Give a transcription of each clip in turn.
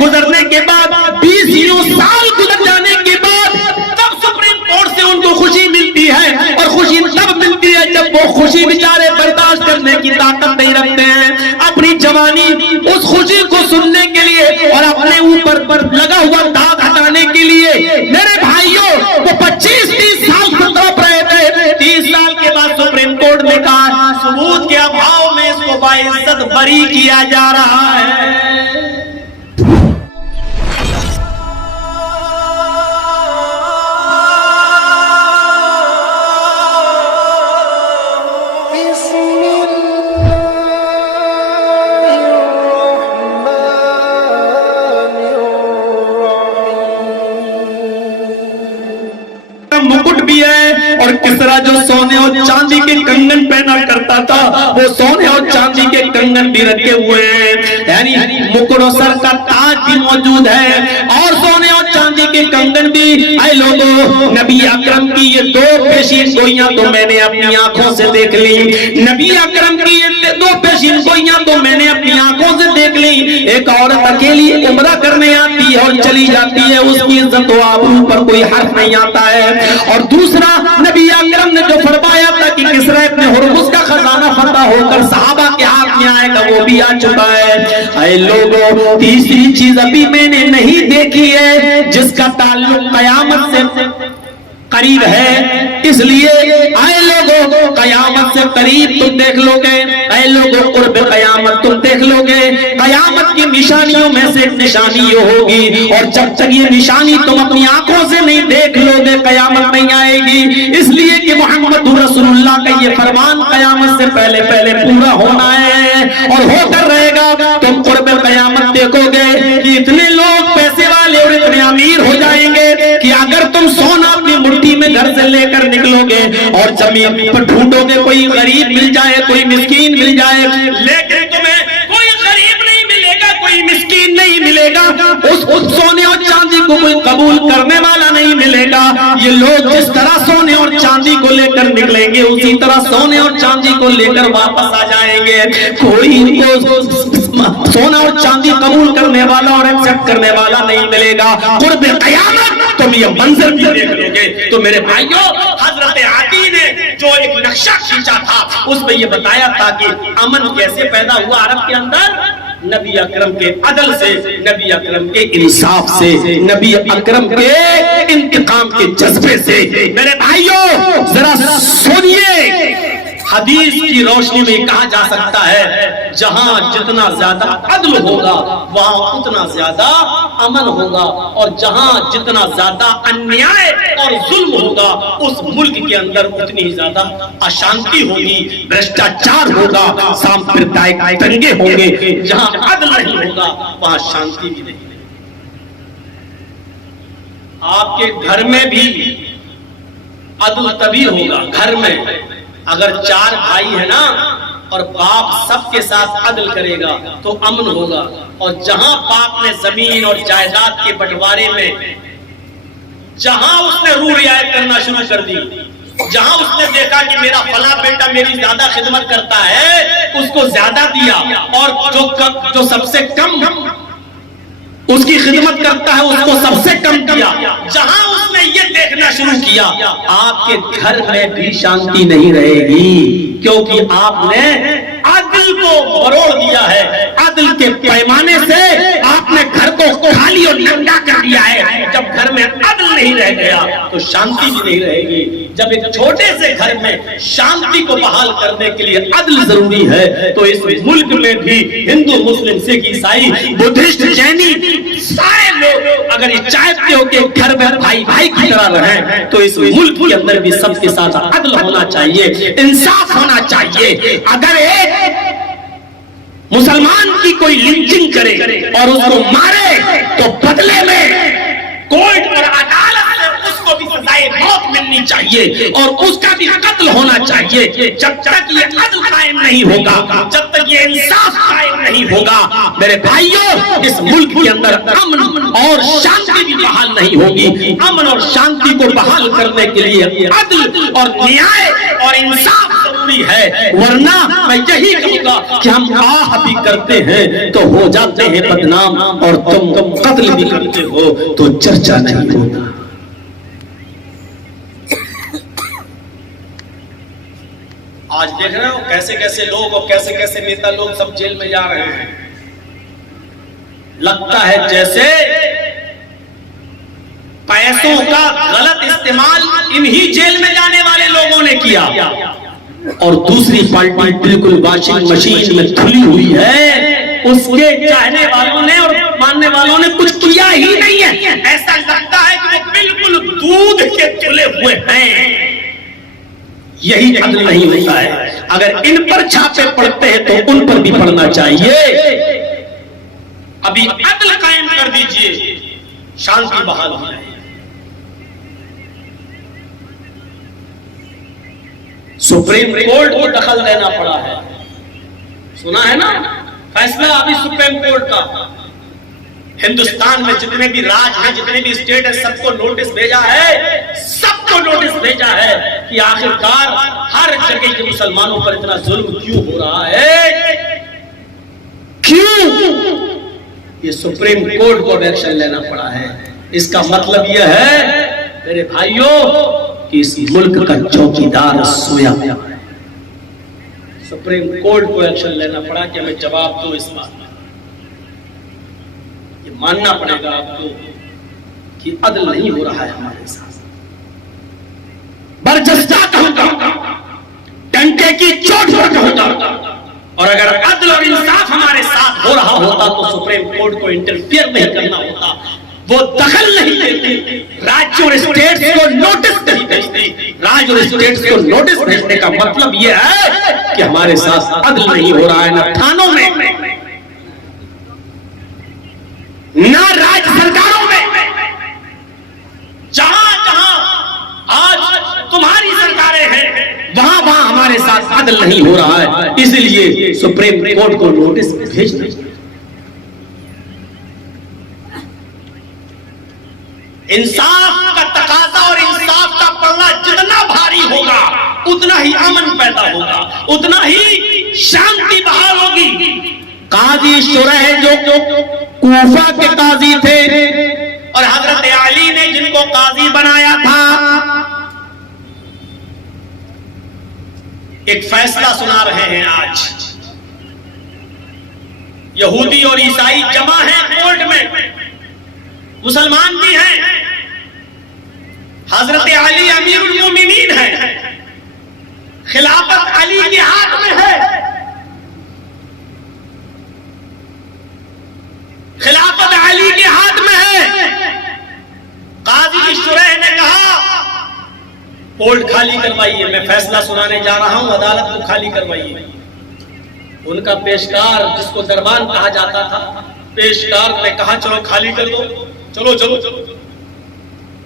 گزرنے کے بعد 20 سال گزر جانے کے بعد تب سپریم کورٹ سے ان کو خوشی ملتی ہے، اور خوشی تب ملتی ہے جب وہ خوشی بیچارے برداشت کرنے کی طاقت نہیں رکھتے ہیں۔ اپنی جوانی اس خوشی کو سننے کے لیے اور اپنے اوپر لگا ہوا داغ ہٹانے کے لیے میرے بھائیوں وہ 25-30 سال تڑپ رہے تھے۔ 30 سال کے بعد سپریم کورٹ نے کہا ثبوت کے ابھاؤ میں اس کو باعزت بری کیا جا رہا ہے۔ مکٹ بھی ہے، اور کسرا جو سونے اور چاندی کے کنگن پہنا کرتا تھا وہ سونے اور چاندی کے کنگن بھی رکھے ہوئے ہیں، یعنی مکٹ و سر کا تاج بھی موجود ہے اور سونے اور چاندی کے کنگن بھی۔ اے لوگوں، نبی اکرم کی یہ 2 پیشین گوئیاں تو میں نے اپنی آنکھوں سے دیکھ لی، نبی اکرم کی یہ 2 پیشین گوئیاں تو میں نے اپنی آنکھوں سے دیکھ لی۔ ایک عورت اکیلی عمرہ کرنے آتی ہے اور چلی جاتی ہے، اس کی عزت و آبرو پر کوئی حرف نہیں آتا ہے۔ اور دوسرا نبی اکرم نے جو فرمایا تھا کہ کسرا ابن ہرمز کا خزانہ فتح ہو کر صحابہ کے ہاتھ میں آئے گا، وہ بھی آ چکا ہے۔ اے لوگوں، تیسری چیز ابھی میں نے نہیں دیکھی ہے جس کا تعلق قیامت سے قریب ہے، اس لیے اے لوگوں قیامت سے قریب تم دیکھ لو گے، اے لوگوں قرب قیامت تم دیکھ لو گے۔ قیامت کی نشانیوں میں سے ایک نشانی یہ ہوگی، اور جب تک یہ نشانی تم اپنی آنکھوں سے نہیں دیکھ لو گے قیامت نہیں آئے گی، اس لیے کہ محمد رسول اللہ کا یہ فرمان قیامت سے پہلے پہلے پورا ہونا ہے اور ہو کر رہے گا۔ تم قرب قیامت دیکھو گے کہ اتنے لوگ پیسے والے اور اتنے امیر ہو جائیں گے کہ اگر تم سونا اپنی مٹھی میں گھر سے لے کر نکلو گے اور زمین پر ڈھونڈو گے کوئی غریب مل جائے، کوئی مسکین مل جائے، لیکن تمہیں کوئی غریب نہیں ملے گا، کوئی مسکین نہیں ملے گا، اس سونے اور چاندی کو کوئی قبول کرنے والا نہیں ملے گا۔ یہ لوگ جس طرح سونے اور چاندی کو لے کر نکلیں گے اسی طرح سونے اور چاندی کو لے کر واپس آ جائیں گے۔ کوئی ان کو سونا اور چاندی قبول کرنے والا اور ایکسپٹ کرنے والا نہیں ملے گا۔ قرب قیامت تم یہ منظر بھی دیکھ لو گے۔ تو میرے بھائیوں، حضرت عادی نے جو ایک نقشہ کھینچا تھا اس میں یہ بتایا تھا کہ امن کیسے پیدا ہوا عرب کے اندر، نبی اکرم کے عدل سے، نبی اکرم کے انصاف سے، نبی اکرم کے انتقام کے جذبے سے۔ میرے بھائیوں ذرا سنیے، حدیث کی روشنی میں کہا جا سکتا ہے جہاں جتنا زیادہ عدل ہوگا وہاں اتنا زیادہ امن ہوگا، اور جہاں جتنا زیادہ انیائے اور ظلم ہوگا اس ملک کے اندر اتنی ہی زیادہ اشانتی ہوگی، بھرشٹاچار ہوگا، سامپردائک دنگے ہوں گے۔ جہاں عدل نہیں ہوگا وہاں شانتی بھی نہیں۔ آپ کے گھر میں بھی عدل تبھی ہوگا، گھر میں اگر 4 بھائی ہیں نا اور باپ سب کے ساتھ عدل کرے گا تو امن ہوگا، اور جہاں باپ نے زمین اور جائیداد کے بٹوارے میں جہاں اس نے روح رعایت کرنا شروع کر دی، جہاں اس نے دیکھا کہ میرا فلاں بیٹا میری زیادہ خدمت کرتا ہے اس کو زیادہ دیا، اور جو سب سے کم اس کی خدمت کرتا ہے اس کو سب سے کم دیا، جہاں اس نے یہ دیکھنا شروع کیا آپ کے گھر میں بھی شانتی نہیں رہے گی، کیونکہ آپ نے عدل کو مروڑ دیا ہے۔ عدل کے پیمانے سے آپ نے گھر کو خالی اور ننگا کر دیا ہے۔ جب گھر میں عدل نہیں رہ گیا تو شانتی بھی نہیں رہے گی۔ جب ایک چھوٹے سے گھر میں شانتی کو بحال کرنے کے لیے عدل ضروری ہے تو اس ملک میں بھی ہندو، مسلم، سکھ، عیسائی، بدھسٹ، جینی سارے لوگ اگر یہ چاہتے ہو کہ گھر میں بھائی بھائی کی طرح رہیں تو اس ملک کے اندر بھی سب کے ساتھ عدل ہونا چاہیے، انصاف ہونا چاہیے۔ اگر ایک مسلمان کی کوئی لنچنگ کرے اور اس کو مارے تو بدلے میں کورٹ اور عدالت میں اس کو بھی سزائے موت ملنی چاہیے اور اس کا بھی قتل ہونا چاہیے۔ جب تک یہ عدل قائم نہیں ہوگا، جب تک یہ انصاف قائم نہیں ہوگا، میرے بھائیوں اس ملک کے اندر امن اور شانتی بھی بحال نہیں ہوگی۔ امن اور شانتی کو بحال کرنے کے لیے عدل اور نیائے اور انصاف شانتی ہے، ورنہ میں یہی کہوں گا کہ ہم آہ بھی کرتے ہیں تو ہو جاتے ہیں بدنام، اور تم قتل بھی کرتے ہو تو چرچا نہیں ہوتا۔ آج دیکھ رہے ہو کیسے کیسے لوگ اور کیسے کیسے نیتا لوگ سب جیل میں جا رہے ہیں، لگتا ہے جیسے پیسوں کا غلط استعمال انہی جیل میں جانے والے لوگوں نے کیا، اور دوسری پارٹی بالکل واشنگ مشین میں دھلی ہوئی ہے، اس کے چاہنے والوں نے اور ماننے والوں نے کچھ کیا ہی نہیں ہے، ایسا لگتا ہے کہ وہ بالکل دودھ کے دھلے ہوئے ہیں۔ یہی عدل نہیں ہوتا ہے۔ اگر ان پر چھاپے پڑتے ہیں تو ان پر بھی پڑنا چاہیے۔ ابھی عدل قائم کر دیجئے، شانتی بحال ہو جائے۔ سپریم کورٹ کو دخل دینا پڑا ہے، سنا ہے نا فیصلہ ابھی سپریم کورٹ کا۔ ہندوستان میں جتنے بھی راج ہیں، جتنے بھی اسٹیٹ ہیں، سب کو نوٹس بھیجا ہے، سب کو نوٹس بھیجا ہے کہ آخرکار ہر جگہ کے مسلمانوں پر اتنا ظلم کیوں ہو رہا ہے، کیوں؟ یہ سپریم کورٹ کو ایکشن لینا پڑا ہے۔ اس کا مطلب یہ ہے میرے بھائیوں کہ اس ملک کا چوکیدار سویا ہے۔ سپریم کورٹ کو ایکشن لینا پڑا کہ ہمیں جواب دو اس بات میں۔ یہ ماننا پڑے گا آپ کو کہ عدل نہیں ہو رہا ہے ہمارے ساتھ۔ برجستہ کہوں گا، ڈنڈے کی چوٹ پر کہوں گا، اور اگر عدل اور انصاف ہمارے ساتھ ہو رہا ہوتا تو سپریم کورٹ کو انٹرفیئر نہیں کرنا ہوتا، وہ دخل نہیں دیتی، راج اور اسٹیٹس کو نوٹس نہیں بھیجتی۔ راج اور اسٹیٹس کو نوٹس بھیجنے کا مطلب یہ ہے کہ ہمارے ساتھ عدل نہیں ہو رہا ہے، نہ تھانوں میں، نہ راج سرکاروں میں، جہاں جہاں آج تمہاری سرکاریں ہیں وہاں وہاں ہمارے ساتھ عدل نہیں ہو رہا ہے۔ اس لیے سپریم کورٹ کو نوٹس بھیجنا چاہیے۔ انصاف کا تقاضا اور انصاف کا پلڑا جتنا بھاری ہوگا اتنا ہی امن پیدا ہوگا، اتنا ہی شانتی بحال ہوگی۔ قاضی شرح جو کوفہ کے قاضی تھے اور حضرت علی نے جن کو قاضی بنایا تھا، ایک فیصلہ سنا رہے ہیں آج۔ یہودی اور عیسائی جمع ہیں کورٹ میں، مسلمان بھی ہیں، حضرت علی امیر المومنین ہیں، خلافت علی کے ہاتھ میں ہے، خلافت علی کے ہاتھ میں ہے۔ قاضی شرح نے کہا کورٹ خالی کروائیے، میں فیصلہ سنانے جا رہا ہوں، عدالت کو خالی کروائیے۔ ان کا پیشکار جس کو دربان کہا جاتا تھا، پیشکار نے کہا چلو خالی کر دو، چلو چلو چلو۔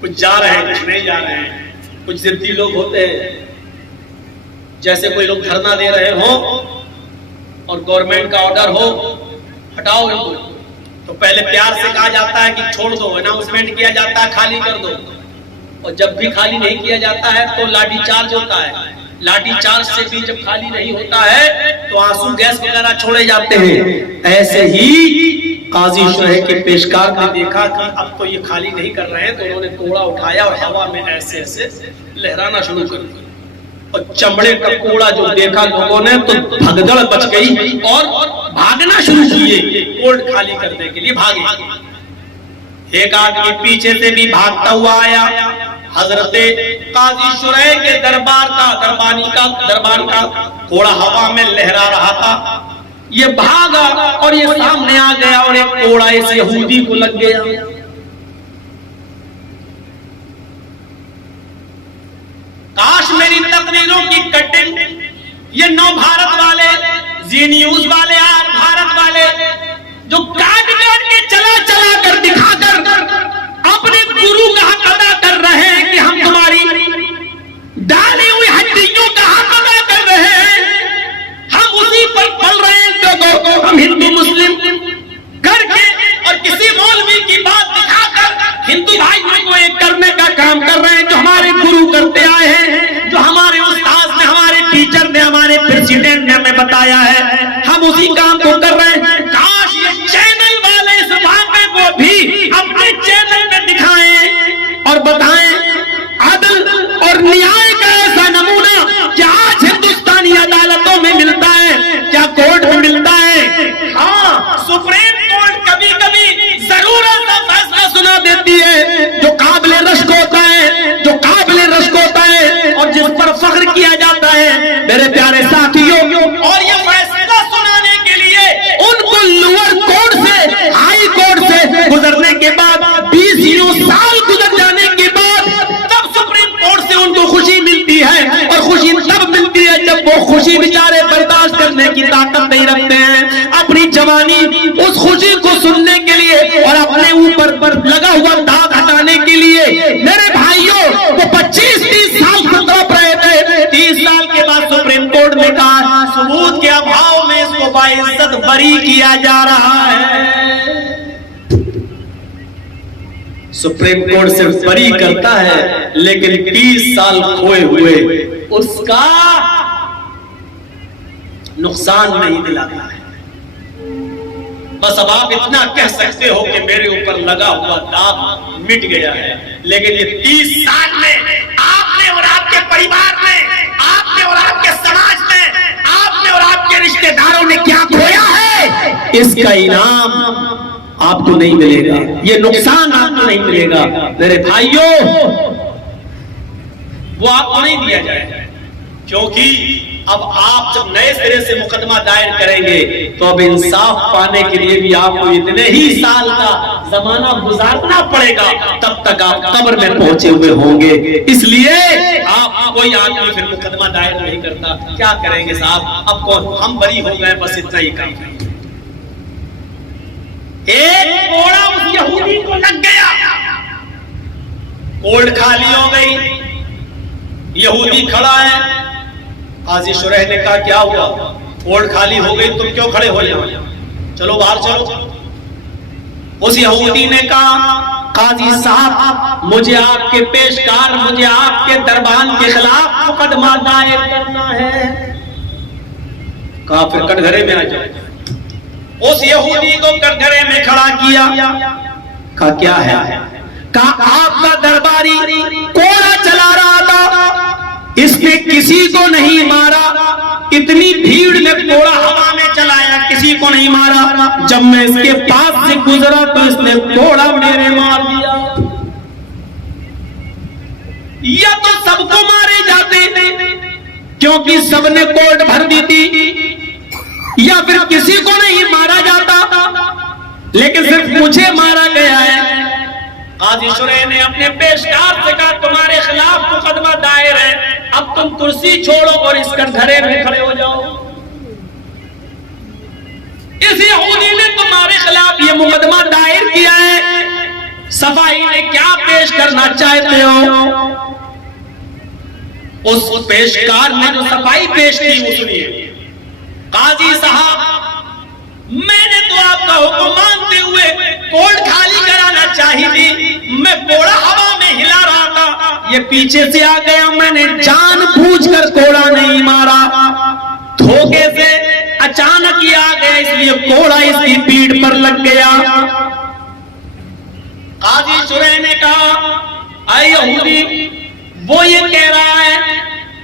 کچھ جا رہے ہیں، کچھ نہیں جا رہے ہیں۔ کچھ ضدی لوگ ہوتے ہیں، جیسے کوئی لوگ دھرنا دے رہے ہوں اور گورنمنٹ کا آرڈر ہو ہٹاؤ ان کو، تو پہلے پیار سے کہا جاتا ہے کہ چھوڑ دو، اناؤنسمنٹ کیا جاتا ہے خالی کر دو، اور جب بھی خالی نہیں کیا جاتا ہے تو لاٹھی چارج ہوتا ہے۔ لاٹھی چارج سے بھی جب خالی نہیں ہوتا ہے تو آنسو گیس وغیرہ چھوڑے جاتے ہیں۔ ایسے ہی قاضی شرح کے پیشکار نے دیکھا کہ اب تو یہ خالی نہیں کر رہے ہیں، تو انہوں نے کوڑا اٹھایا اور ہوا میں ایسے ایسے لہرانا شروع کر دیا، اور چمڑے کا کوڑا جو دیکھا لوگوں نے تو بھگدڑ بچ گئی اور بھاگنا شروع کیے، کورٹ خالی کرنے کے لیے بھاگے۔ ایک آدمی پیچھے سے بھی بھاگتا ہوا آیا، حضرت قاضی شرح کے دربان کا کوڑا ہوا میں لہرا رہا تھا، یہ بھاگا اور یہ سامنے آ گیا اور ایک کوڑا اس یہودی کو لگ گیا۔ کاش میری تقریروں کی کٹنگ یہ نو بھارت والے، زی نیوز والے، آج بھارت والے جو کاٹ کے چلا کر دکھا کر اپنے گرو کا حق ادا کر رہے ہیں کہ ہم تمہاری ڈالی ہوئی ہڈیوں کا حق ادا کر رہے ہیں، ہم اسی پر پل رہے ہیں، تو ہم ہندو مسلم کر کے اور کسی مولوی کی بات دکھا کر ہندو بھائیوں کو ایک کرنے کا کام کر رہے ہیں جو ہمارے گرو کرتے آئے ہیں، جو ہمارے استاد نے، ہمارے ٹیچر نے، ہمارے وہ خوشی بیچارے برداشت کرنے کی طاقت نہیں رکھتے ہیں. اپنی جوانی اس خوشی کو سننے کے لیے اور اپنے اوپر لگا ہوا داغ ہٹانے کے لیے میرے بھائیوں وہ 25-30 سال کو تڑپ رہے تھے. 30 سال کے بعد سپریم کورٹ نے کہا ثبوت کے ابھاؤ میں اس کو باعزت بری کیا جا رہا ہے. سپریم کورٹ سے بری کرتا ہے لیکن 20 سال کھوئے ہوئے اس کا نقصان نہیں دلاتا ہے. بس اب آپ اتنا کہہ سکتے ہو کہ میرے اوپر لگا ہوا داغ مٹ گیا ہے، لیکن یہ 30 سال میں آپ نے اور آپ کے پریوار نے، آپ نے اور آپ کے سماج میں، آپ نے اور آپ کے رشتہ داروں نے کیا کھویا ہے، اس کا انعام آپ کو نہیں ملے گا، یہ نقصان آپ کو نہیں ملے گا. میرے بھائیوں وہ آپ کو نہیں دیا جائے گا، کیونکہ اب آپ جب نئے سرے سے مقدمہ دائر کریں گے تو اب انصاف پانے کے لیے بھی آپ کو اتنے ہی سال کا زمانہ گزارنا پڑے گا، تب تک آپ قبر میں پہنچے ہوئے ہوں گے. اس لیے آپ کوئی آدمی پھر مقدمہ دائر نہیں کرتا. کیا کریں گے صاحب، اب کون ہم بری ہو گئے، بس اتنا ہی کام ہے. ایک کوڑا اس یہودی کو لگ گیا، کورٹ خالی ہو گئی، یہودی کھڑا ہے. قاضی شریح نے کہا کیا ہوا، کورٹ خالی ہو گئی، تم کیوں کھڑے ہو جاؤ، چلو باہر چلو. اس یہودی نے کہا قاضی صاحب مجھے آپ کے پیشکار، مجھے آپ کے دربان کے خلاف مقدمہ دائر کرنا ہے. کہا پھر کٹگھرے میں آ جاؤ. اس یہودی کو کٹگھرے میں کھڑا کیا. کہا کیا ہے، کہا آپ کا درباری کوڑا چلا رہا تھا، اس نے کسی کو نہیں مارا، اتنی بھیڑ میں کوڑا ہوا میں چلایا، کسی کو نہیں مارا. جب میں اس کے پاس سے گزرا تو اس نے کوڑا میرے مار دیا. یا تو سب کو مارے جاتے کیونکہ سب نے کوٹ بھر دی تھی، یا پھر کسی کو نہیں مارا جاتا لیکن صرف مجھے مارا گیا ہے. قاضی شریح نے اپنے پیشکار سے کہا تمہارے خلاف مقدمہ دائر ہے، اب تم کرسی چھوڑو اور اس کٹگھرے میں کھڑے ہو جاؤ. اس یہودی نے تمہارے خلاف یہ مقدمہ دائر کیا ہے، صفائی میں کیا پیش کرنا چاہتے ہو؟ اس پیشکار نے جو صفائی پیش کی وہ سنیے. قاضی صاحب میں نے تو آپ کا حکم مانتے ہوئے کورٹ خالی کرانا چاہی تھی، میں کوڑا ہوا میں ہلا رہا تھا، یہ پیچھے سے آ گیا، میں نے جان بوجھ کر کوڑا نہیں مارا، دھوکے سے اچانک یہ آ گیا، اس لیے کوڑا اس کی پیٹھ پر لگ گیا. قاضی شریح نے کہا اے یہودی وہ یہ کہہ رہا ہے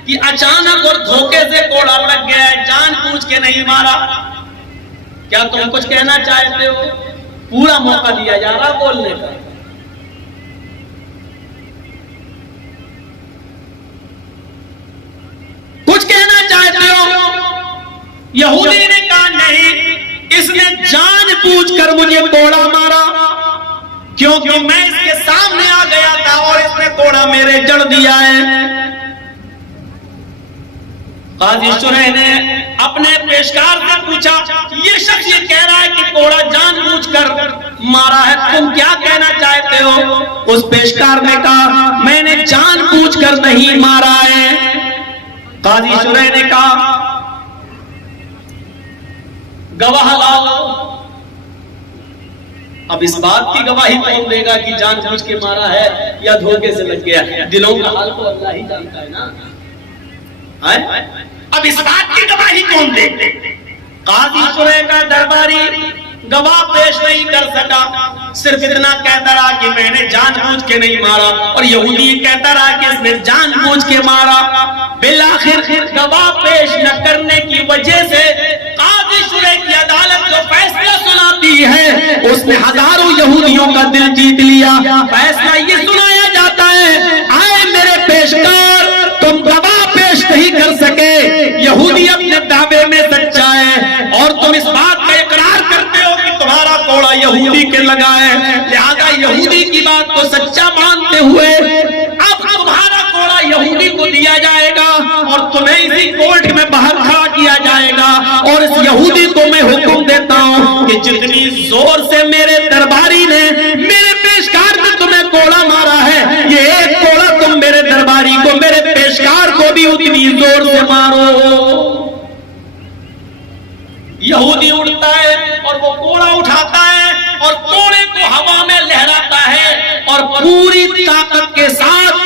کہ اچانک اور دھوکے سے کوڑا لگ گیا ہے، جان بوجھ کے نہیں مارا، کیا تم کچھ کہنا چاہتے ہو؟ پورا موقع دیا جا رہا بولنے کا. کچھ کہنا چاہتے ہو؟ یہودی نے کہا نہیں، اس نے جان بوجھ کر مجھے کوڑا مارا کیونکہ میں اس کے سامنے آ گیا تھا اور اس نے کوڑا میرے جڑ دیا ہے. قاضی شریح نے اپنے پیشکار سے پوچھا یہ شخص یہ کہہ رہا ہے کہ کوڑا جان بوجھ کر مارا ہے، تم کیا کہنا چاہتے ہو؟ اس پیشکار نے کہا میں نے جان بوجھ کر نہیں مارا ہے. قاضی شریح نے کہا گواہ لاؤ. اب اس بات کی گواہی کون دے گا کہ جان بوجھ کے مارا ہے یا دھوکے سے لگ گیا؟ دلوں کا حال تو اللہ ہی جانتا ہے نا. اب اس بات کی گواہی کون دے؟ قاضی شریح کا درباری گواہ پیش نہیں کر سکا، صرف اتنا کہتا رہا کہ میں نے جان بوجھ کے نہیں مارا، اور یہودی کہتا رہا کہ اس نے جان بوجھ کے مارا. بالآخر گواہ پیش نہ کرنے کی وجہ سے قاضی شریح کی عدالت جو فیصلہ سناتی ہے اس نے ہزاروں یہودیوں کا دل جیت لیا. فیصلہ یہ سنایا جاتا ہے آئے میرے پیشکار تم گواہ پیش نہیں کر سکے، یہودی اپنے دعوے میں سچا ہے اور تم اس بات کا اقرار کرتے ہو کہ تمہارا کوڑا یہودی کے لگا ہے، لہذا یہودی کی بات کو سچا مانتے ہوئے اب تمہارا کوڑا یہودی کو دیا جائے گا اور تمہیں اسی کورٹ میں یہودی کو میں حکم دیتا ہوں کہ جتنی زور سے میرے درباری نے میرے پیشکار نے تمہیں کوڑا مارا ہے، یہ ایک کوڑا تم میرے درباری کو، میرے پیشکار کو بھی اتنی زور سے مارو۔ یہودی اڑتا ہے اور وہ کوڑا اٹھاتا ہے اور کوڑے کو ہوا میں لہراتا ہے اور پوری طاقت کے ساتھ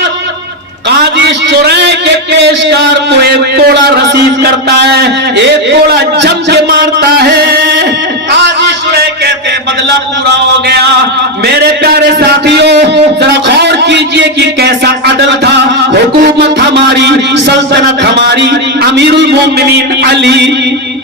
قاضی شریح کے پیشکار کو ایک کوڑا رسید کرتا ہے، ایک کوڑا جم کے مارتا ہے۔ قاضی شریح کہتے ہیں بدلہ پورا ہو گیا۔ میرے پیارے ساتھیوں، ذرا غور کیجئے کہ کیسا عدل تھا۔ حکومت ہماری، سلطنت ہماری، امیر المومنین علی،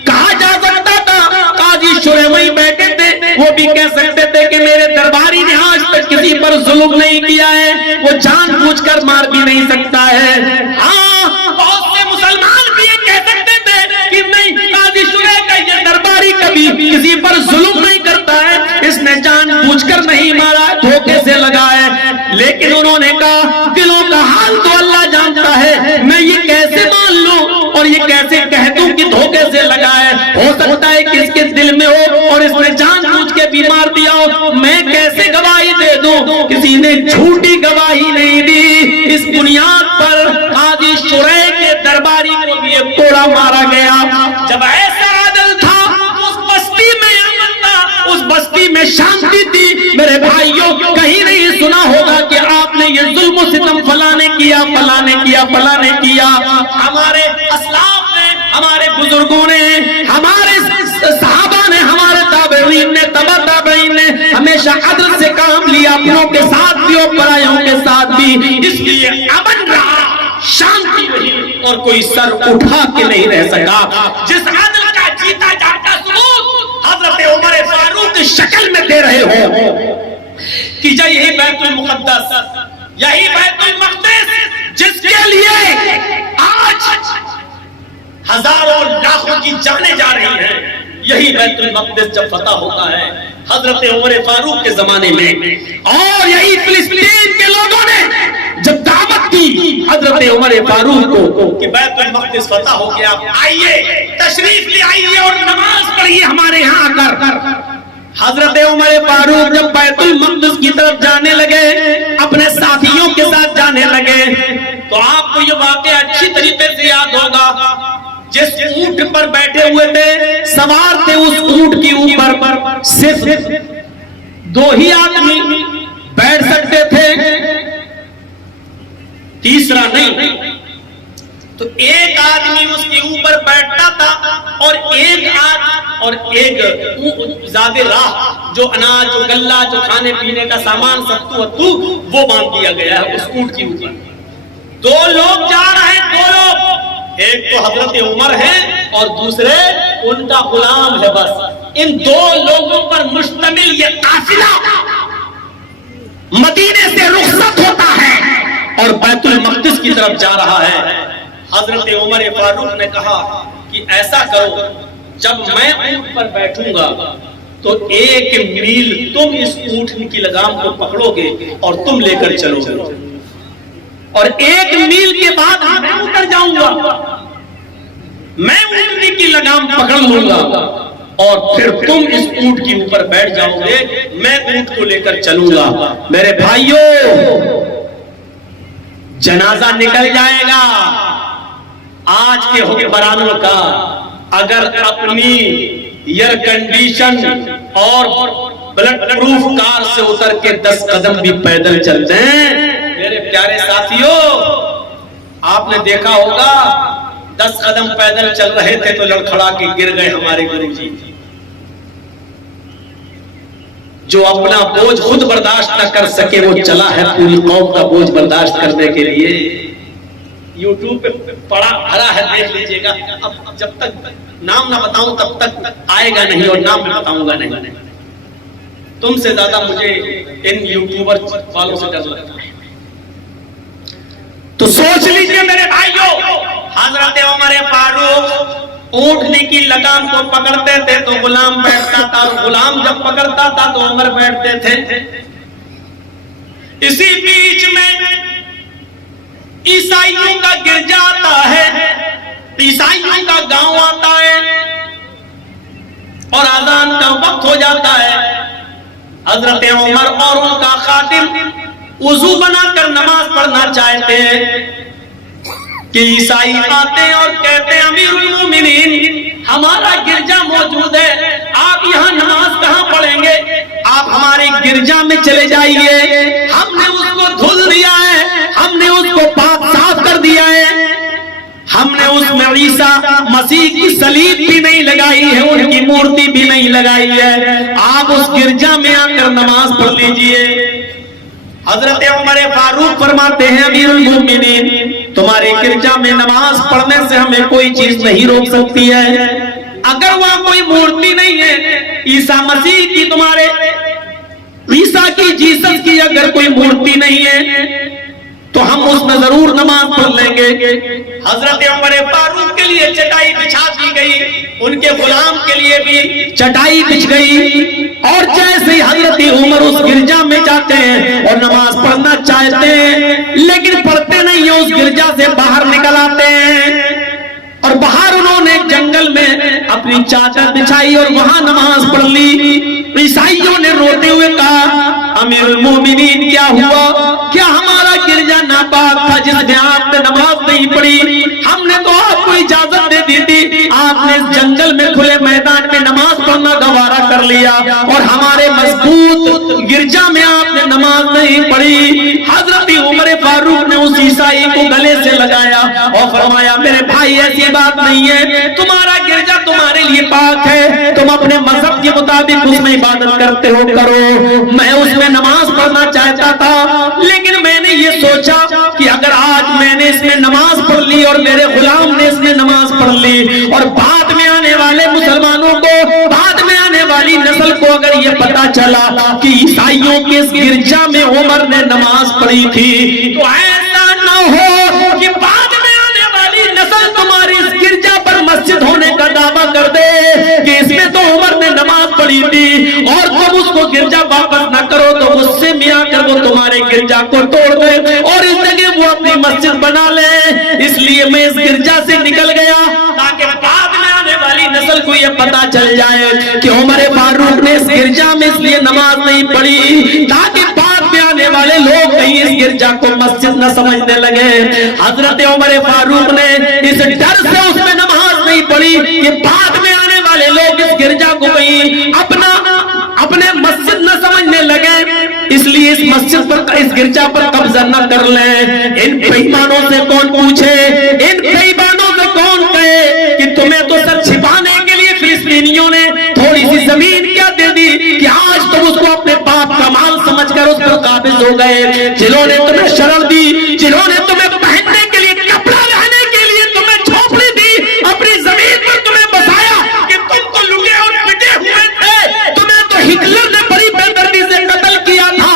کہا جا سکتا تھا قاضی شریح وہیں بیٹھے تھے، وہ بھی کہہ سکتے تھے کہ میرے درباری نے آج تک کسی پر ظلم نہیں کیا ہے، وہ جان بوجھ کر مار بھی نہیں سکتا ہے۔ ہاں، بہت سے مسلمان بھی یہ کہہ سکتے تھے کہ نہیں، قاضی شریح کا یہ درباری کبھی کسی پر ظلم نہیں کرتا ہے، اس نے جان بوجھ کر نہیں مارا، دھوکے سے لگا ہے۔ لیکن انہوں نے کہا دلوں کا حال تو اللہ جانتا ہے، میں یہ کیسے مان لوں اور یہ کیسے کہہ دوں کہ دھوکے سے لگا ہے؟ ہو سکتا ہے کہ اس کے دل میں ہو اور اس نے جان بوجھ کے بیمار دیا ہو، میں کیسے گواہی دے دوں؟ کسی نے جھوٹی گواہی نہیں دی۔ اس بنیاد پر قاضی شریح کے درباری کو بھی ایک کوڑا مارا گیا۔ جب ایسا عدل تھا، اس بستی میں امن تھا، اس بستی میں شانتی تھی۔ میرے بھائیوں، کہیں نہیں سنا ہوگا کہ آپ نے یہ ظلم و ستم فلاں نے کیا، فلاں نے کیا، فلاں نے کیا۔ ہمارے اسلاف نے، ہمارے بزرگوں نے، ہمارے صحابہ نے، ہمارے تابعین نے، تبع تابعین نے ہمیشہ عدل سے کام لیا، اپنوں کے ساتھ بھی اور پرائیوں کے ساتھ بھی۔ اس لیے امن رہا، شانتی رہی اور کوئی سر اٹھا کے نہیں رہ سکا۔ جس عدل کا جیتا جاتا ثبوت حضرت عمر فاروق کی شکل میں دے رہے ہو کہ یہی بیت المقدس، یہی بیت المقدس جس کے لیے آج ہزاروں لاکھوں کی جانیں جا رہی ہیں، یہی بیت المقدس جب فتح ہوتا ہے حضرت عمر فاروق کے زمانے میں، اور یہی فلسطین کے لوگوں نے جب دعوت دی حضرت عمر فاروق کو کہ بیت المقدس فتح ہو گیا، آئیے تشریف لے آئیے اور نماز پڑھیے ہمارے یہاں آ کر۔ حضرت عمر فاروق جب بیت المقدس کی طرف جانے لگے، اپنے ساتھیوں کے ساتھ جانے لگے، تو آپ کو یہ واقعہ اچھی طریقے سے یاد ہوگا۔ جس اونٹ پر بیٹھے ہوئے تھے، سوار تھے اس اونٹ کے اوپر، صرف دو ہی آدمی بیٹھ سکتے تھے، تیسرا نہیں۔ تو ایک آدمی اس کے اوپر بیٹھتا تھا اور ایک زیادہ راہ، جو اناج، جو غلہ، جو کھانے پینے کا سامان ستو وہ باندھ دیا گیا ہے اس اونٹ کے اوپر۔ دو لوگ جا رہے ہیں، دو لوگ، ایک تو حضرت عمر ہے اور دوسرے ان کا غلام ہے۔ بس ان دو لوگوں پر مشتمل یہ قافلہ مدینے سے رخصت ہوتا ہے اور بیت المقدس کی طرف جا رہا ہے۔ حضرت عمر فاروق نے کہا کہ ایسا کرو، جب میں اونٹ پر بیٹھوں گا تو 1 میل تم اس اونٹ کی لگام کو پکڑو گے اور تم لے کر چلو گے، اور 1 میل کے بعد میں اتر جاؤں گا، میں اونٹ کی لگام پکڑ لوں گا اور پھر تم اس اونٹ کے اوپر بیٹھ جاؤ گے، میں اونٹ کو لے کر چلوں گا۔ میرے بھائیوں، جنازہ نکل جائے گا آج کے حکمرانوں کا اگر اپنی ایئر کنڈیشن اور بلڈ پروف کار سے اتر کے 10 قدم بھی پیدل چلتے ہیں۔ میرے پیارے ساتھیوں، آپ نے دیکھا ہوگا 10 قدم پیدل چل رہے تھے تو لڑکھڑا کے گر گئے ہمارے گرو جی، جو اپنا بوجھ خود برداشت نہ کر سکے وہ چلا ہے پوری قوم کا بوجھ برداشت کرنے کے لیے۔ یوٹیوب پہ پڑا بھرا ہے، دیکھ لیجئے گا۔ اب جب تک نام نہ بتاؤں تب تک آئے گا نہیں، اور نام نہ بتاؤں گا نہیں۔ تم سے زیادہ مجھے ان یوٹیوبر والوں سے ڈر لگتا ہے۔ تو سوچ لیجئے میرے بھائیوں، حضرت عمر فاروق اونٹنے کی لگام کو پکڑتے تھے تو غلام بیٹھتا تھا، اور غلام جب پکڑتا تھا تو عمر بیٹھتے تھے۔ اسی بیچ میں عیسائیوں کا گرجا آتا ہے، عیسائیوں کا گاؤں آتا ہے، اور اذان کا وقت ہو جاتا ہے، حضرت عمر اور ان کا خادم وضو بنا کر نماز پڑھنا چاہتے ہیں کہ عیسائی آتے ہیں اور کہتے ہیں امیر المومنین ہمارا گرجا موجود ہے، آپ یہاں نماز کہاں پڑھیں گے؟ آپ ہمارے گرجا میں چلے جائیے، ہم نے اس کو دھل دیا ہے، ہم نے اس کو پاک صاف کر دیا ہے، ہم نے اس میں عیسیٰ مسیح کی صلیب بھی نہیں لگائی ہے، ان کی مورتی بھی نہیں لگائی ہے، آپ اس گرجا میں آ کر نماز پڑھ لیجئے۔ حضرت عمر فاروق فرماتے ہیں امیر المومنین تمہارے گرجا میں نماز پڑھنے سے ہمیں کوئی چیز نہیں روک سکتی ہے، اگر وہاں کوئی مورتی نہیں ہے عیسیٰ مسیح کی، تمہارے عیسیٰ کی جیسس کی اگر کوئی مورتی نہیں ہے تو ہم اس میں ضرور نماز پڑھ لیں گے۔ حضرت عمر فاروق کے لیے چٹائی بچھا دی گئی، ان کے غلام کے لیے بھی چٹائی بچھ گئی، اور جیسے ہی حضرت عمر اس گرجا میں جاتے ہیں اور نماز پڑھنا چاہتے ہیں لیکن پڑھتے نہیں ہیں، اس گرجا سے باہر نکل آتے ہیں، اور باہر انہوں نے جنگل میں اپنی چادر بچھائی اور وہاں نماز پڑھ لی۔ عیسائیوں نے روتے ہوئے کہا امیر المومنین کیا ہوا؟ کیا ہمارا گرجا ناپاک تھا جس میں آپ نے نماز نہیں پڑھی؟ ہم نے تو آپ کو اجازت دے دی تھی، آپ نے اس جنگل میں کھلے میدان میں نماز پڑھنا گوارا کر لیا اور ہمارے مضبوط گرجا میں آپ نے نماز نہیں پڑھی۔ حضرت عمر فاروق نے اس عیسائی کو گلے سے لگایا اور فرمایا میرے بھائی ایسی بات نہیں ہے، تمہارا گرجا تمہارے لیے پاک ہے، تم اپنے مذہب کے مطابق اس میں عبادت کرتے ہو کرو، میں اس میں نماز پڑھنا چاہتا تھا لیکن میں نے یہ سوچا کہ اگر آج میں نے اس میں نماز پڑھ لی اور میرے غلام نے اس میں نماز پڑھ لی اور بعد میں آنے والے مسلمانوں کو، بعد میں آنے والی نسل کو اگر یہ پتا چلا کہ عیسائیوں کے اس گرجا میں عمر نے نماز پڑھی تھی تو ایسا نہ ہو کہ بعد میں آنے والی نسل تمہاری اس گرجا پر مسجد ہونے کا دعویٰ کر دے کہ اس میں تو عمر نے نماز پڑھی تھی، اور تم اس کو گرجا واپس نہ کرو تو غصے میں آ کر وہ تمہارے گرجا کو توڑ دے اور اس جگہ وہ اپنی مسجد بنا لے۔ اس لیے میں اس گرجا سے نکل گیا تاکہ بعد میں آنے والی نسل کو یہ پتا چل جائے کہ عمر فاروق نے اس گرجا میں اس لیے نماز نہیں پڑھی تاکہ بعد میں آنے والے لوگ کہیں اس گرجا کو مسجد نہ سمجھنے لگے۔ حضرت عمر فاروق نے اس ڈر سے اس میں نماز نہیں پڑھی کہ بعد میں آنے والے لوگ اس گرجا کو کہیں اپنے مسجد نہ سمجھنے لگے، اس لیے اس مسجد پر، اس گرجا پر قبضہ نہ کر لیں۔ ان بےایمانوں سے کون پوچھے، ان بےایمانوں سے کون کہے کہ تمہیں تو سر چھپانے کے لیے فلسطینیوں نے تھوڑی سی زمین کیا دے دی کہ آج تم اس کو اپنے باپ کا مال سمجھ کر اس پر قابض ہو گئے، جنہوں نے تمہیں شرم دی، جنہوں نے تمہیں پہننے کے لیے، کپڑا رہنے کے لیے تمہیں جھونپڑی دی، اپنی زمین پر تمہیں بسایا کہ تم تو لٹے اور پٹے ہوئے تھے، تمہیں تو ہٹلر نے بڑی بے دردی سے قتل کیا تھا،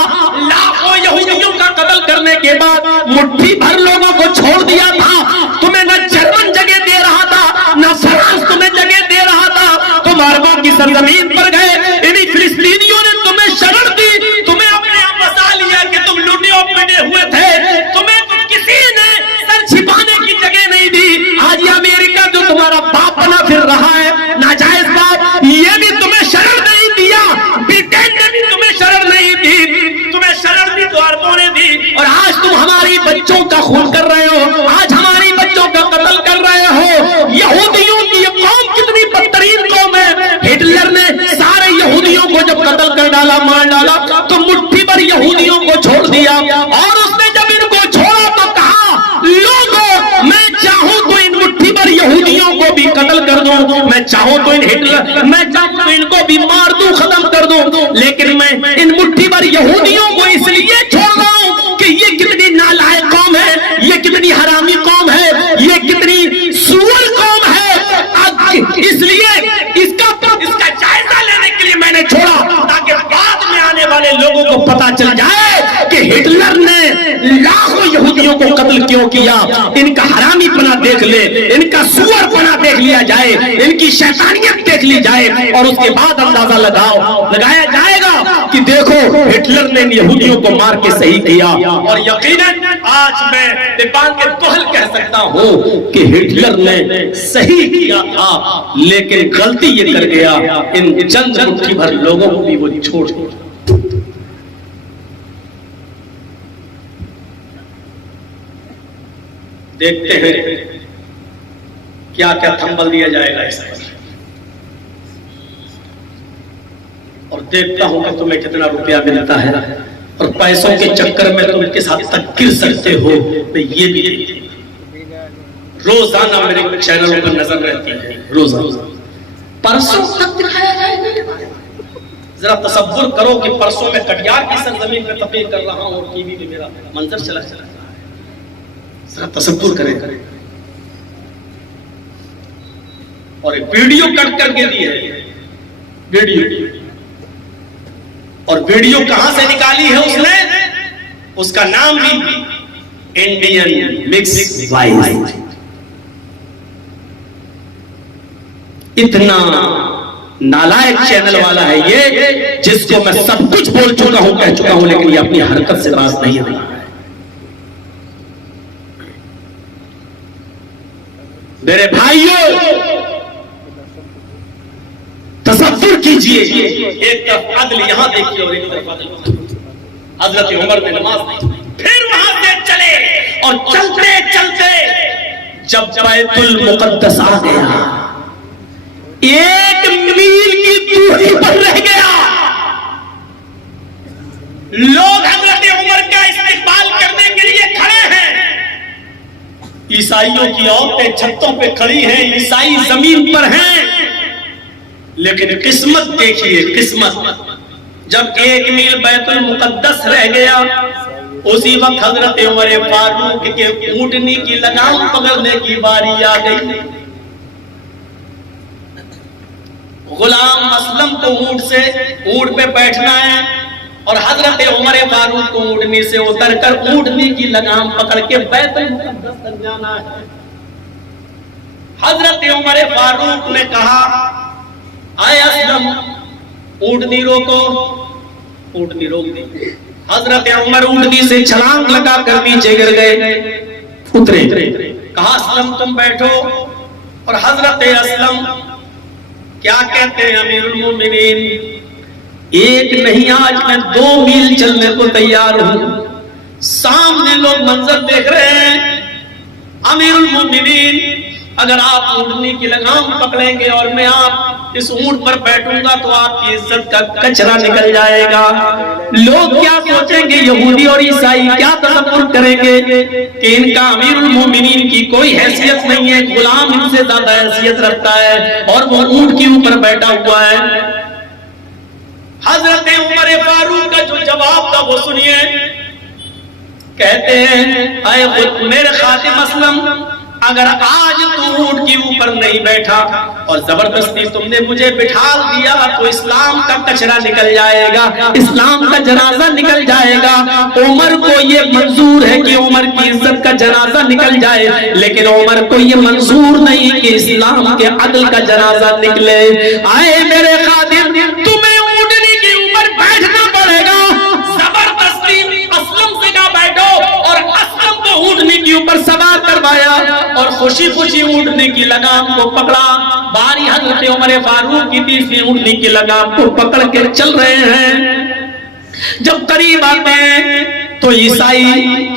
لاکھوں یہودیوں کا قتل کرنے کے بعد مٹھی بھر لوگوں کو چھوڑ دیا تھا، تمہیں نہ جرمن جگہ دے رہا تھا نہ فرانس تمہیں جگہ دے رہا تھا، تم عربوں کی سرزمین پر گئے، انہی فلسطینیوں نے تمہیں شرم دی، تمہیں اپنے آپ بسا لیا کہ تم لٹے اور پٹے ہوئے تھے، تمہیں تو کسی نے سر چھپانے کی جگہ نہیں دی۔ آج یہ امریکہ جو تمہارا باپ بنا پھر رہا ہے، ناجائز باپ، یہ بھی تمہیں شرم نہیں دیا، برٹین نے بھی تمہیں شرم نہیں دی، تمہیں شرم دی تو عربوں نے دی، اور آج تم ہماری بچوں کا خون کر رہے ہو، آج ہماری بچوں کا قتل کر رہے ہو۔ یہودیوں کی یہ قوم کتنی بدترین قوم ہے، ہٹلر نے سارے یہودیوں کو جب قتل کر ڈالا، مار ڈالا، تو مٹھی بھر یہودیوں کو چھوڑ دیا، اور اس نے جب ان کو چھوڑا تو کہا لوگوں میں چاہوں تو ان مٹھی بھر یہودیوں کو بھی قتل کر دوں، میں چاہوں تو میں چاہوں تو ان کو بھی مار دوں، ختم کر دوں، لیکن میں ان مٹھی بھر یہودیوں کو اس لیے چھوڑ رہا ہوں کہ یہ کتنی نالائق قوم ہے، یہ کتنی حرامی قوم ہے، یہ کتنی سور قوم ہے، اس لیے اس کا جائزہ لینے کے لیے میں نے چھوڑا تاکہ بعد میں آنے والے لوگوں کو پتا چل جائے کہ ہٹلر نے لاکھوں یہودیوں کو قتل کیوں کیا، ان کا حرامی پنا دیکھ لے، ان کا سور پنا دیکھ لیا جائے، ان کی شیطانیت دیکھ لی جائے، اور اس کے بعد اندازہ لگایا جائے گا کہ دیکھو ہٹلر نے یہودیوں کو مار کے صحیح کیا۔ اور یقیناً آج میں دبان کے کوہل کہہ سکتا ہوں کہ ہٹلر نے صحیح کیا تھا، لیکن غلطی یہ کر گیا ان چند مٹھی بھر لوگوں کو بھی وہ چھوڑ دیا۔ دیکھتے ہیں کیا کیا تھمبل دیا جائے گا اس پر، اور دیکھتا ہوں کہ تمہیں کتنا روپیہ ملتا ہے، اور پیسوں کے چکر میں تم کس حد تک گر سکتے ہو میں یہ بھی روزانہ میرے چینلوں پر نظر رہتی ہے۔ روزانہ پرسوں تک دکھایا جائے گا۔ ذرا تصور کرو کہ پرسوں میں کٹیار کی سرزمین میں تقریر کر رہا ہوں اور ٹی وی میں میرا منظر چلا رہا ہے، ذرا تصور کریں، اور ایک ویڈیو کٹ کر کے دی ہے، ویڈیو، اور ویڈیو کہاں سے نکالی ہے اس نے؟ اس کا نام بھی انڈین مکس وائس۔ اتنا نالائق چینل والا ہے یہ، جس کو میں سب کچھ بول چکا ہوں، کہہ چکا ہوں، لیکن یہ اپنی حرکت سے باز نہیں رہا ہے۔ میرے بھائیوں تصور کیجئے، ایک طرف عدل یہاں دیکھیے اور ایک طرف عدل۔ حضرت عمر نے نماز نہیں، پھر وہاں سے چلے، اور چلتے چلتے جب بیت المقدس آ گیا، ایک میل کی دوری پر رہ گیا، لوگ حضرت عمر کا استقبال کرنے کے لیے کھڑے ہیں، عیسائیوں کی عورتیں چھتوں پہ کھڑی ہیں، عیسائی زمین پر ہیں، لیکن قسمت دیکھیے، قسمت، جب ایک میل بیت المقدس رہ گیا، اسی وقت حضرت عمر فاروق کے اونٹنی کی لگام پکڑنے کی باری آ گئی۔ غلام اسلم کو اونٹ پہ بیٹھنا ہے، اور حضرت عمر فاروق کو اونٹنی سے اتر کر اونٹنی کی لگام پکڑ کے بیت المقدس تک جانا ہے۔ حضرت عمر فاروق نے کہا، آئے اسلم اونٹنی روکو، اونٹنی روک دی۔ حضرت عمر اونٹنی سے چھلانگ لگا کر نیچے گر گئے، اترے، کہا اسلم تم بیٹھو، اور حضرت اسلم کیا کہتے ہیں امیر المومنین، ایک نہیں آج میں 2 میل چلنے کو تیار ہوں۔ سامنے لوگ منظر دیکھ رہے ہیں، امیر المومنین اگر آپ اونٹنی کی لگام پکڑیں گے اور میں آپ اس اونٹ پر بیٹھوں گا تو آپ کی عزت کا کچرا نکل جائے گا، لوگ کیا سوچیں گے، یہودی اور عیسائی کیا تصور کریں گے کہ ان کا امیر المومنین کی کوئی حیثیت نہیں ہے، غلام ان سے زیادہ حیثیت رکھتا ہے اور وہ اونٹ کے اوپر بیٹھا ہوا ہے۔ حضرت عمر فاروق کا جو جواب تھا وہ سنیے، کہتے ہیں اے میرے خادم اسلم، اگر آج تو اونٹ کے اوپر نہیں بیٹھا اور زبردستی تم نے مجھے بٹھا دیا تو اسلام کا کچرا نکل جائے گا، اسلام کا جنازہ نکل جائے گا۔ عمر کو یہ منظور ہے کہ عمر کی عزت کا جنازہ نکل جائے، لیکن عمر کو یہ منظور نہیں کہ اسلام کے عدل کا جنازہ نکلے۔ آئے میرے خادم، تمہیں اونٹنی کے اوپر بیٹھنا پڑے گا، زبردستی اسلم سے کہا بیٹھو، اور اسلم کو اونٹنی کے اوپر سوار کروایا اور خوشی خوشی اونٹنی کی لگام کو پکڑا۔ باری حضرت عمر فاروق کی تیسری اونٹنی کی لگام کو پکڑ کے چل رہے ہیں۔ جب قریب آتے ہیں تو عیسائی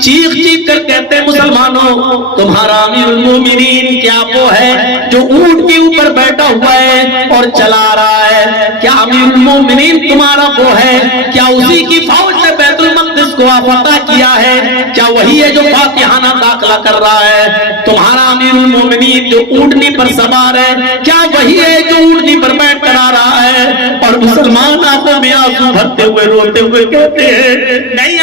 چیخ چیخ کر کہتے ہیں، مسلمانوں تمہارا امیر المومنین کیا وہ ہے جو اونٹ کے اوپر بیٹھا ہوا ہے اور چلا رہا ہے؟ کیا امیر المومنین تمہارا وہ ہے؟ کیا اسی کی فوج نے بیت المقدس کو فتح کیا ہے؟ کیا وہی ہے جو فاتحانہ داخلہ کر رہا ہے؟ تمہارا امیر المومنین جو اونٹنی پر سوار ہے، کیا وہی ہے جو اونٹنی پر بیٹھ کر آ رہا ہے؟ اور مسلمان آنکھوں میں آنسو بھرتے ہوئے روتے ہوئے کہتے ہیں، نہیں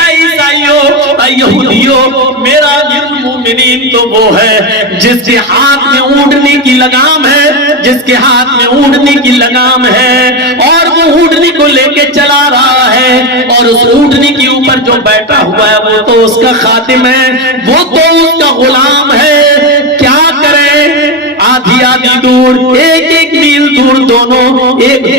یہودیوں، میرا امیر المومنین تو وہ ہے جس کے ہاتھ میں اونٹنی کی لگام ہے، جس کے ہاتھ میں اونٹنی کی لگام ہے، اور وہ اونٹنی کو لے کے چلا رہا ہے، اور اس اونٹنی کے اوپر جو بیٹھا ہوا ہے وہ تو اس کا خادم ہے، وہ تو اس کا غلام ہے۔ کیا کرے؟ آدھی آدھی دور، ایک ایک میل دور دونوں ایک